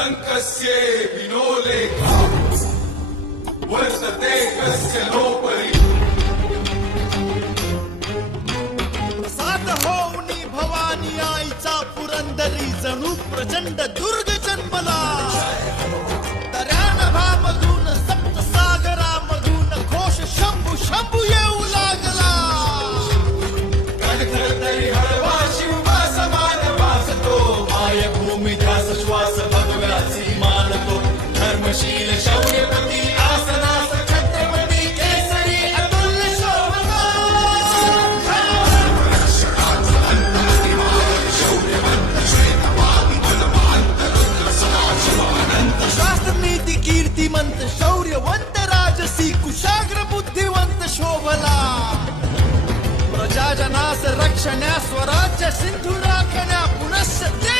लङ्कस्य विनोलेखा वर्तते कस्य नोपरि सात होऊनी भवानी आईचा पुरंदरी जणू प्रचंड दुर्ग जन्मला तऱ्यानभामधून सप्तसागरामधून घोष शंभू शंभू येऊ लागला कणखरतरी हळवा शिवबा समान वासतो मायभूमी ध्यास श्वास भगव्याची मानतो धर्मशील शौर्यपती आसनास छत्रपती केसरी अतुल्य शोभा शास्त्र नीती कीर्तिमंत शौर्यवंत राजसी कुशाग्र बुद्धिवंत शोभला प्रजाजनास रक्षण्या स्वराज्य सिंधू राखण्या पुनश्च ते